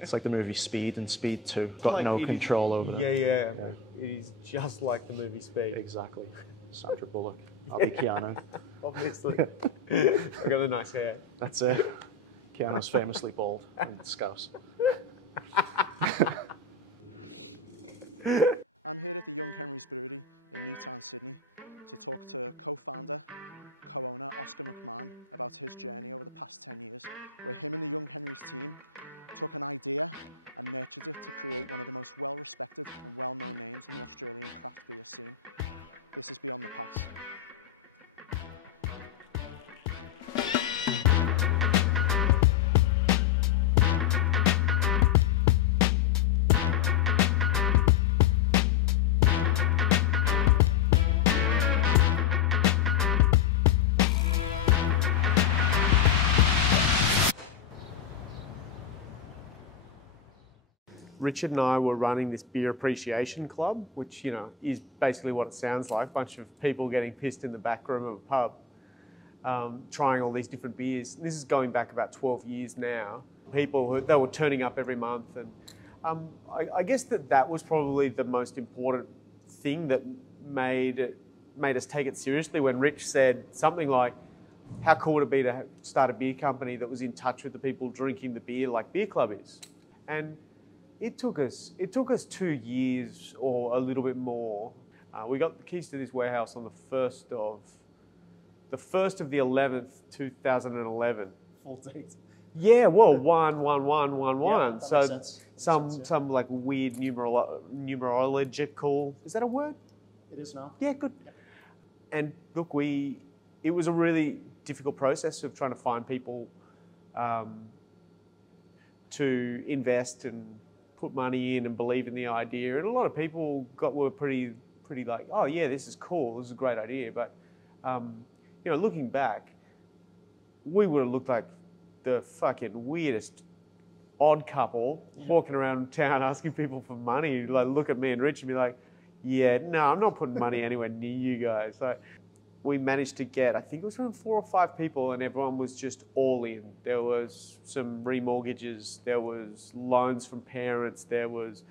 It's like the movie Speed and Speed 2. Got no control over that. Yeah. It is just like the movie Speed. Exactly. Sandra Bullock. I'll be Keanu. Obviously. I got a nice hair. That's it. Keanu's famously bald and scouse. Richard and I were running this beer appreciation club, which, you know, is basically what it sounds like. A bunch of people getting pissed in the back room of a pub, trying all these different beers. This is going back about 12 years now. People, they were turning up every month. And I guess that was probably the most important thing that made us take it seriously when Rich said something like, how cool would it be to start a beer company that was in touch with the people drinking the beer like Beer Club is? And it took us 2 years or a little bit more. We got the keys to this warehouse on the 1st of the 11th, 2011. Full date. Yeah, well, 1-1-1-1-1. Yeah, so some like weird numerological. Is that a word? It is now. Yeah, good. Yeah. And look, it was a really difficult process of trying to find people to invest and put money in and believe in the idea. And a lot of people were pretty like, oh yeah, this is cool, this is a great idea. But you know, looking back, we would have looked like the fucking weirdest odd couple walking around town asking people for money. Like, look at me and Rich and be like, yeah, no, I'm not putting money anywhere near you guys. So we managed to get, I think it was around 4 or 5 people, and everyone was just all in. There was some remortgages, there was loans from parents, there was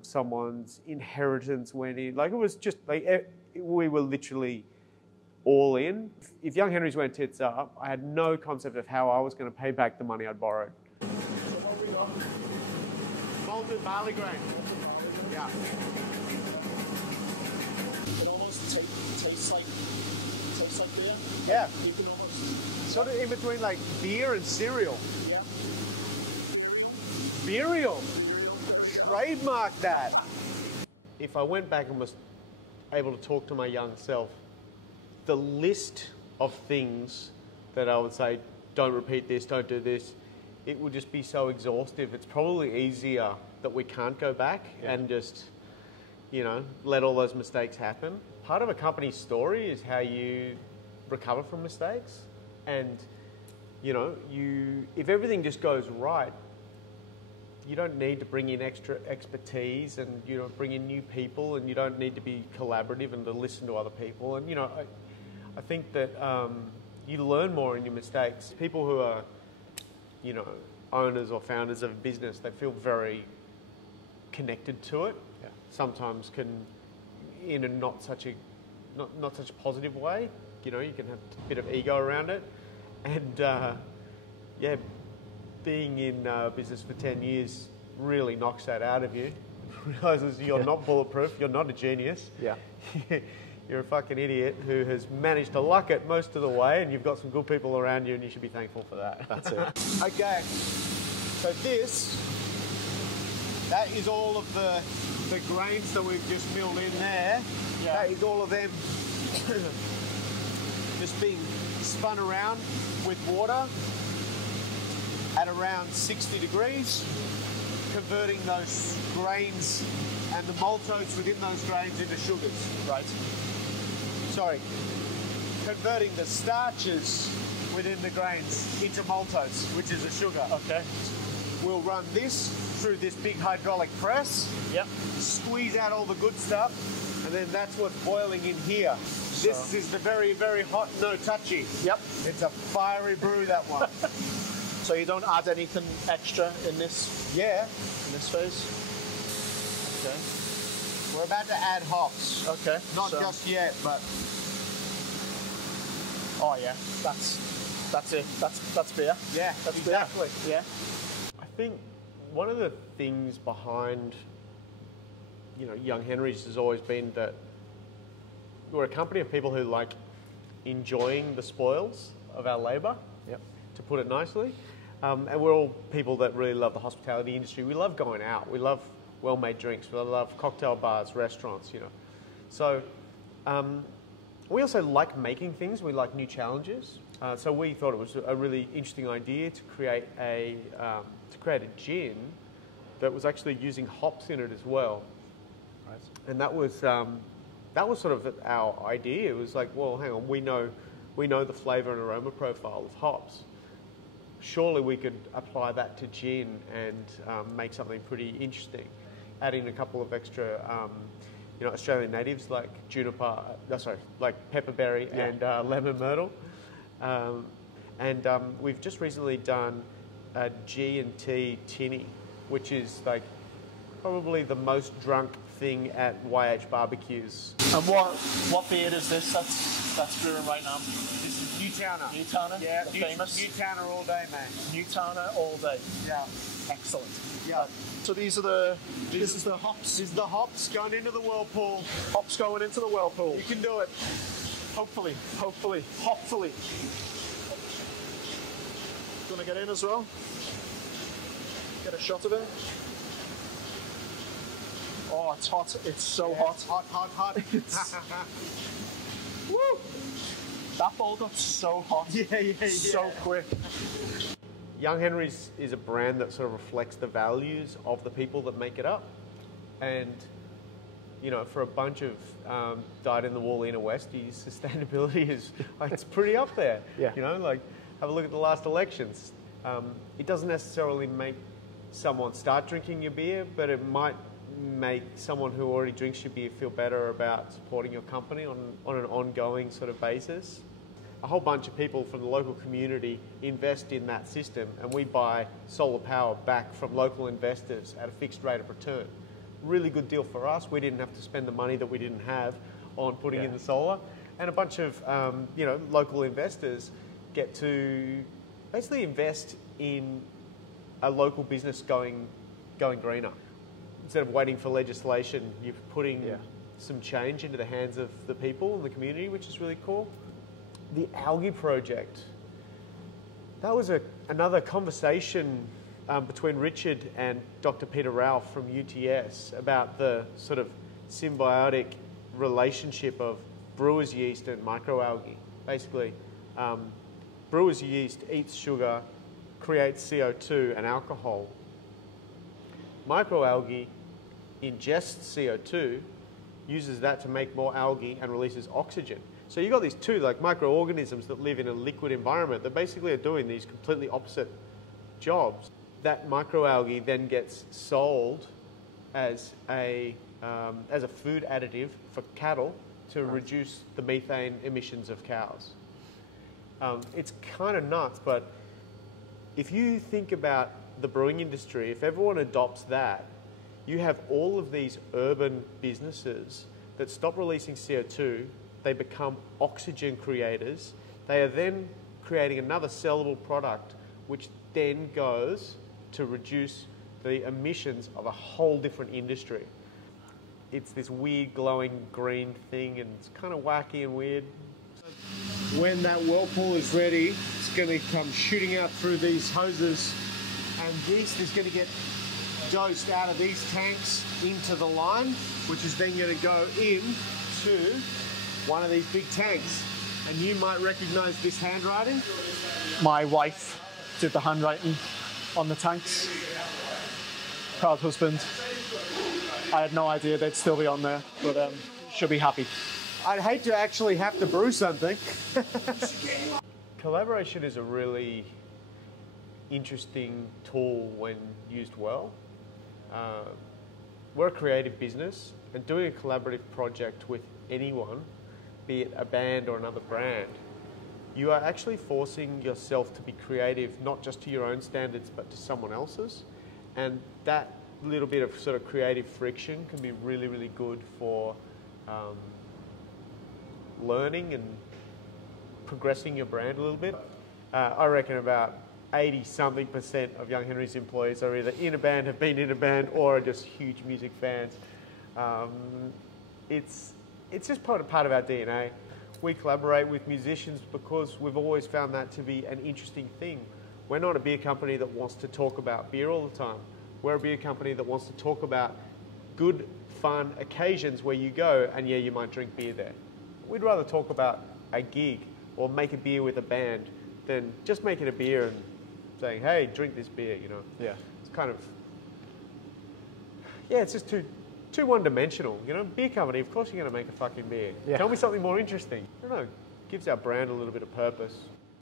someone's inheritance went in. Like, it was just like, we were literally all in. If Young Henry's went tits up, I had no concept of how I was going to pay back the money I'd borrowed. So what we got? Malted barley grain. Yeah. It almost tastes like beer. Yeah. You can almost... Sort of in between like beer and cereal. Yeah. Burial. Trademark that. If I went back and was able to talk to my young self, the list of things that I would say, don't repeat this, don't do this, it would just be so exhaustive. It's probably easier that we can't go back and just, you know, let all those mistakes happen. Part of a company's story is how you recover from mistakes. And, you know, if everything just goes right, you don't need to bring in extra expertise and, you know, bring in new people, and you don't need to be collaborative and to listen to other people. And, you know, I think that you learn more in your mistakes. People who are, you know, owners or founders of a business, they feel very connected to it. Yeah. Sometimes can, in a not such a positive way. You know, you can have a bit of ego around it. And, yeah, being in business for 10 years really knocks that out of you. Realises you're not bulletproof, you're not a genius. Yeah. You're a fucking idiot who has managed to luck it most of the way, and you've got some good people around you, and you should be thankful for that. That's it. Okay, so that is all of the grains that we've just milled in there. Yeah. That is all of them just being spun around with water at around 60 degrees, converting those grains and the maltose within those grains into sugars. Right. Sorry, converting the starches within the grains into maltose, which is a sugar. Okay. We'll run this through this big hydraulic press. Yep. Squeeze out all the good stuff, and then that's what's boiling in here. So. This is the very, very hot, no touchy. Yep. It's a fiery brew, that one. So you don't add anything extra in this Yeah, phase? Okay. we're about to add hops. Okay. Not so- just yet, but Oh yeah, that's it. That's beer. yeah, That's exactly. beer. Yeah. I think one of the things behind, Young Henry's has always been that we're a company of people who like enjoying the spoils of our labour, Yep. to put it nicely. And we're all people that really love the hospitality industry. We love going out. We love well-made drinks. We love cocktail bars, restaurants, So we also like making things. We like new challenges. So we thought it was a really interesting idea to create a gin that was actually using hops in it as well. Right. And that was sort of our idea. It was like, well, hang on, we know the flavour and aroma profile of hops. Surely we could apply that to gin and make something pretty interesting. Add in a couple of extra, Australian natives like like pepperberry and lemon myrtle. We've just recently done a G&T tinny, which is like probably the most drunk thing at YH barbecues. And what beer is this? That's brewing right now. This is Newtowner. Newtowner. Yeah, The famous Newtowner all day, man. Newtowner all day. Yeah. Excellent. Yeah. So this is the hops. This is the hops going into the whirlpool. Hops going into the whirlpool. You can do it. Hopefully. Gonna get in as well. Get a shot of it. Oh, it's hot. It's so hot. Hot. It's, woo! That bowl got so hot. Yeah. So quick. Young Henry's is a brand that sort of reflects the values of the people that make it up. And, for a bunch of dyed-in-the-wool inner Westies, sustainability is, it's pretty up there. Yeah. Have a look at the last elections. It doesn't necessarily make someone start drinking your beer, but it might make someone who already drinks your beer feel better about supporting your company on an ongoing sort of basis. A whole bunch of people from the local community invest in that system, and we buy solar power back from local investors at a fixed rate of return. Really good deal for us. We didn't have to spend the money that we didn't have on putting in the solar, and a bunch of local investors get to basically invest in a local business going greener. Instead of waiting for legislation, you're putting some change into the hands of the people in the community, which is really cool. The algae project, that was another conversation between Richard and Dr. Peter Ralph from UTS about the sort of symbiotic relationship of brewer's yeast and microalgae. Basically, brewer's yeast eats sugar, creates CO2 and alcohol. Microalgae ingests CO2, uses that to make more algae and releases oxygen. So you've got these two microorganisms that live in a liquid environment that basically are doing these completely opposite jobs. That microalgae then gets sold as a food additive for cattle to reduce the methane emissions of cows. It's kind of nuts, but if you think about the brewing industry, if everyone adopts that, you have all of these urban businesses that stop releasing CO2, they become oxygen creators, they are then creating another sellable product which then goes to reduce the emissions of a whole different industry. It's this weird glowing green thing and it's kind of wacky and weird. When that whirlpool is ready, it's going to come shooting out through these hoses, and this is going to get dosed out of these tanks into the line, which is then going to go into one of these big tanks. And you might recognise this handwriting. My wife did the handwriting on the tanks. Proud husband. I had no idea they'd still be on there, but she'll be happy. I'd hate to actually have to brew something. Collaboration is a really interesting tool when used well. We're a creative business, and doing a collaborative project with anyone, be it a band or another brand, you are actually forcing yourself to be creative, not just to your own standards, but to someone else's. And that little bit of sort of creative friction can be really, really good for learning and progressing your brand a little bit. I reckon about 80-something% of Young Henry's employees are either in a band, have been in a band, or are just huge music fans. It's just part of our DNA. We collaborate with musicians because we've always found that to be an interesting thing. We're not a beer company that wants to talk about beer all the time. We're a beer company that wants to talk about good, fun occasions where you go and yeah, you might drink beer there. We'd rather talk about a gig or make a beer with a band than just making a beer and saying, hey, drink this beer, you know. Yeah. It's kind of, yeah, it's just too one-dimensional, you know. Beer company, of course you're going to make a fucking beer. Yeah. Tell me something more interesting. I don't know, gives our brand a little bit of purpose.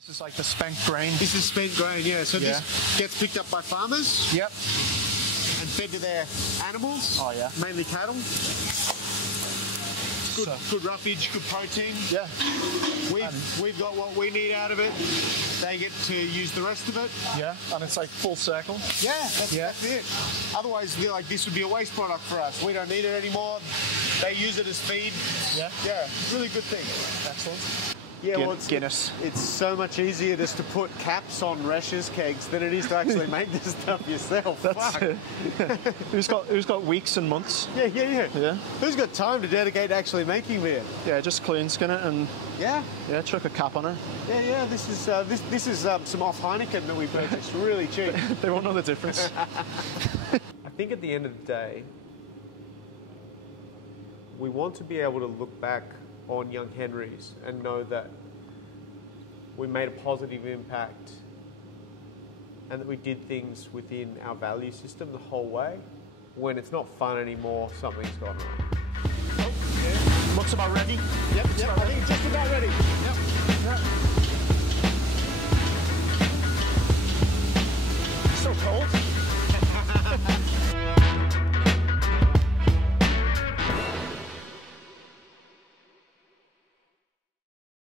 This is like the spent grain. This is spent grain, yeah. So Yeah. this gets picked up by farmers Yep. and fed to their animals, Oh, yeah. mainly cattle. Good roughage, good protein. Yeah. We've got what we need out of it. They get to use the rest of it. Yeah. And it's like full circle. Yeah, that's it. Otherwise, like, this would be a waste product for us. We don't need it anymore. They use it as feed. Yeah. Yeah, really good thing. Excellent. Yeah, well, Guinness. It's so much easier just to put caps on Resh's kegs than it is to actually make this stuff yourself. That's Fuck. it. Who's got weeks and months? Yeah. Yeah. Who's got time to dedicate to actually making beer? Yeah, just clean skin it and Yeah. chuck a cap on it. Yeah. This is some off Heineken that we purchased really cheap. They won't know the difference. I think at the end of the day, we want to be able to look back on Young Henry's and know that we made a positive impact and that we did things within our value system the whole way. When it's not fun anymore, something's gone wrong. Looks about ready. Yep.